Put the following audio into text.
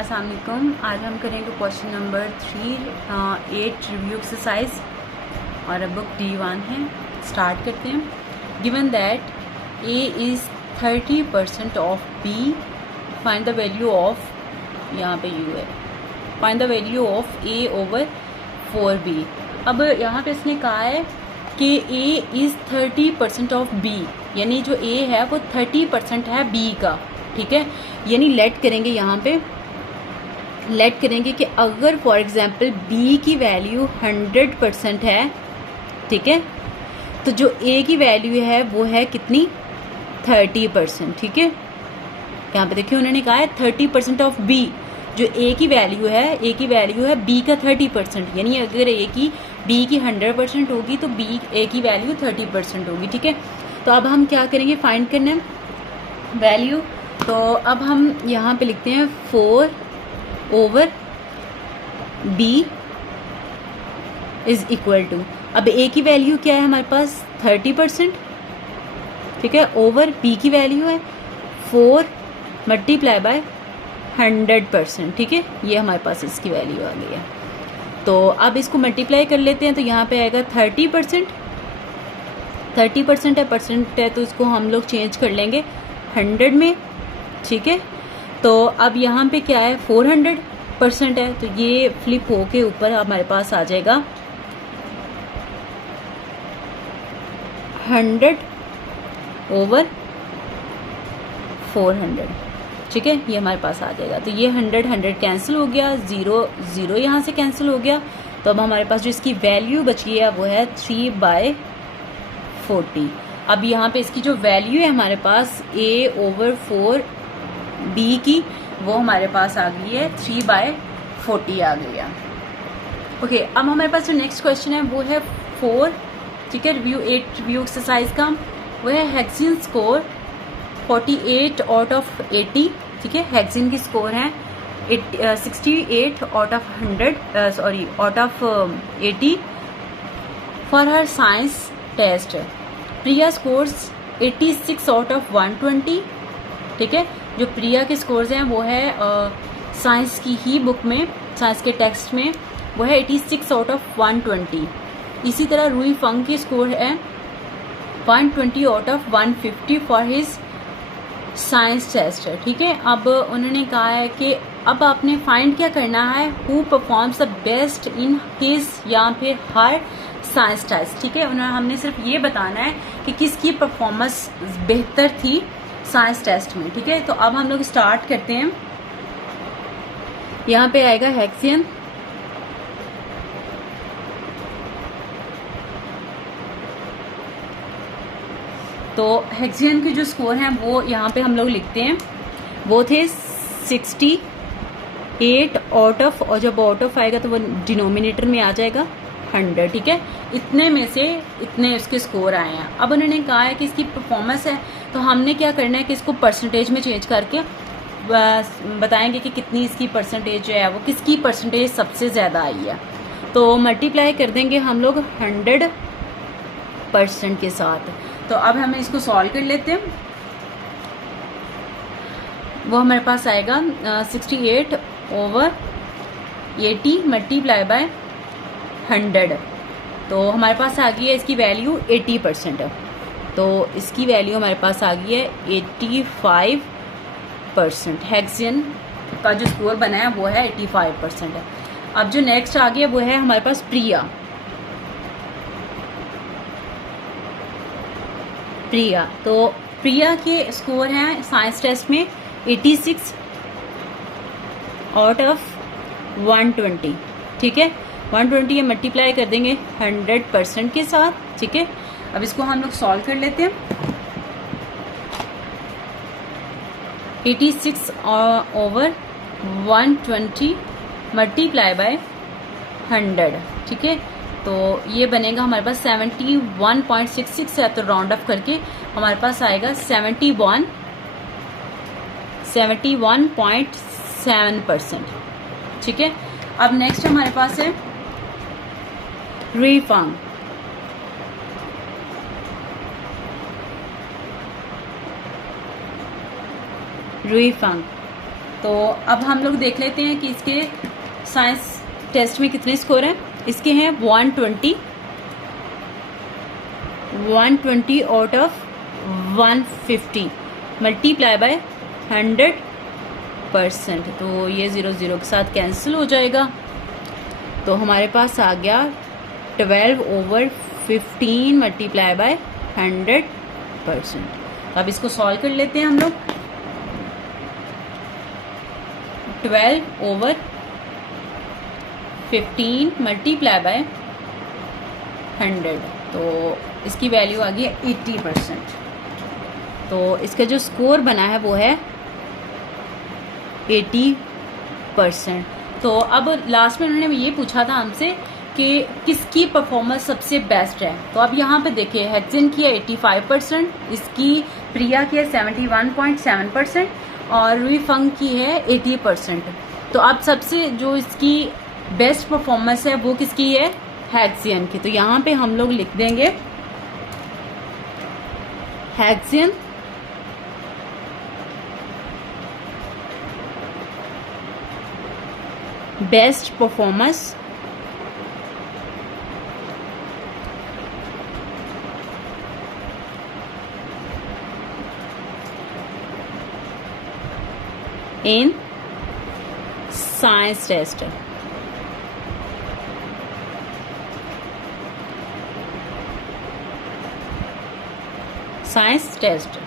अस्सलाम वालेकुम। आज हम करेंगे क्वेश्चन नंबर 3 8 रिव्यू एक्सरसाइज और बुक D1 है। स्टार्ट करते हैं। Given that A is 30% of B, find the value of, यहाँ पे U है, find the value of A over 4B। अब यहाँ पे इसने कहा है कि A इज़ 30% ऑफ B, यानी जो A है वो 30% है B का। ठीक है, यानी लेट करेंगे, यहाँ पे लेट करेंगे कि अगर फॉर एग्जांपल B की वैल्यू 100% है, ठीक है, तो जो A की वैल्यू है वो है कितनी, 30%। ठीक है, यहाँ पे देखिए उन्होंने कहा है 30% ऑफ B, जो A की वैल्यू है, A की वैल्यू है B का 30%, यानी अगर B की 100% होगी तो A की वैल्यू 30% होगी। ठीक है, तो अब हम क्या करेंगे, फाइंड करना है वैल्यू। तो अब हम यहाँ पे लिखते हैं 4 over B is equal to, अब A की वैल्यू क्या है हमारे पास 30%, ठीक है, ओवर B की वैल्यू है 4 मल्टीप्लाई बाय 100%। ठीक है, ये हमारे पास इसकी वैल्यू आ गई है। तो अब इसको मल्टीप्लाई कर लेते हैं, तो यहाँ पे आएगा 30%, 30% है, परसेंट है तो इसको हम लोग चेंज कर लेंगे 100 में। ठीक है, तो अब यहाँ पे क्या है 400% है, तो ये फ्लिप होके ऊपर हमारे पास आ जाएगा 100 ओवर 400। ठीक है, ये हमारे पास आ जाएगा। तो ये 100 कैंसिल हो गया, 0 यहाँ से कैंसिल हो गया। तो अब हमारे पास जो इसकी वैल्यू बची है वो है 3/40। अब यहाँ पे इसकी जो वैल्यू है हमारे पास A ओवर 4B की, वो हमारे पास आ गई है 3/40 आ गई है। ओके, अब हमारे पास जो नेक्स्ट क्वेश्चन है वो है 4, ठीक है, रिव्यू एक्सरसाइज का, वो है हेक्सिन स्कोर 48 आउट ऑफ 80। ठीक है, हेक्सिन की स्कोर है 68 out of 80 for her science test. Priya scores 86 out of 120। ठीक है, जो प्रिया के स्कोर्स हैं वो है साइंस की ही बुक में, साइंस के टेक्स्ट में वो है 86 आउट ऑफ 120। इसी तरह रूई फंग की स्कोर है 120 out of 150 for his science test. ठीक है, अब उन्होंने कहा है कि अब आपने फाइंड क्या करना है, who performs the best in his या फिर हर साइंस टेस्ट। ठीक है, हमने सिर्फ ये बताना है कि किसकी परफॉर्मेंस बेहतर थी साइंस टेस्ट में। ठीक है, तो अब हम लोग स्टार्ट करते हैं। यहाँ पे आएगा हेक्सियन, तो हेक्सियन के जो स्कोर हैं वो यहाँ पे हम लोग लिखते हैं, वो थे 68 आउट ऑफ, और जब आउट ऑफ आएगा तो वो डिनोमिनेटर में आ जाएगा 100। ठीक है, इतने में से इतने उसके स्कोर आए हैं। अब उन्होंने कहा है कि इसकी परफॉर्मेंस है, तो हमने क्या करना है कि इसको परसेंटेज में चेंज करके बताएंगे कि कितनी इसकी परसेंटेज जो है वो किसकी परसेंटेज सबसे ज़्यादा आई है। तो मल्टीप्लाई कर देंगे हम लोग 100% के साथ। तो अब हमें इसको सॉल्व कर लेते हैं। वो हमारे पास आएगा 68 ओवर 80 मल्टीप्लाई बाय 100, तो हमारे पास आ गई है इसकी वैल्यू 80%। तो इसकी वैल्यू हमारे पास आ गई है 85%। हेक्सियन का जो स्कोर बना है वो है 85%। अब जो नेक्स्ट आ गया वो है हमारे पास प्रिया। तो प्रिया के स्कोर हैं साइंस टेस्ट में 86 आउट ऑफ 120। ठीक है, 120 ये मल्टीप्लाई कर देंगे 100% के साथ। ठीक है, अब इसको हम लोग सॉल्व कर लेते हैं। 86 ओवर 120 मल्टीप्लाई बाय 100। ठीक है, तो ये बनेगा हमारे पास 71.66 है, तो राउंड ऑफ करके हमारे पास आएगा 71.7%। ठीक है, अब नेक्स्ट हमारे पास है रूई फंग। रूई फंग तो अब हम लोग देख लेते हैं कि इसके साइंस टेस्ट में कितने स्कोर हैं। इसके हैं 120 आउट ऑफ 150 मल्टीप्लाई बाय 100%। तो ये 0 0 के साथ कैंसिल हो जाएगा। तो हमारे पास आ गया 12/15 मल्टीप्लाई बाय 100%। तो अब इसको सॉल्व कर लेते हैं हम लोग। 12/15 मल्टीप्लाई बाय 100, तो इसकी वैल्यू आ गई 80%। तो इसका जो स्कोर बना है वो है 80%। तो अब लास्ट में उन्होंने ये पूछा था हमसे कि किसकी परफॉर्मेंस सबसे बेस्ट है। तो अब यहाँ पे देखिए, हेक्सेन की है 85%, इसकी प्रिया की है 71.7% और रुई फंग की है 80%। तो अब सबसे जो इसकी बेस्ट परफॉर्मेंस है वो किसकी है, हेक्सियन की। तो यहाँ पे हम लोग लिख देंगे हेक्सियन best performance in science test। Science test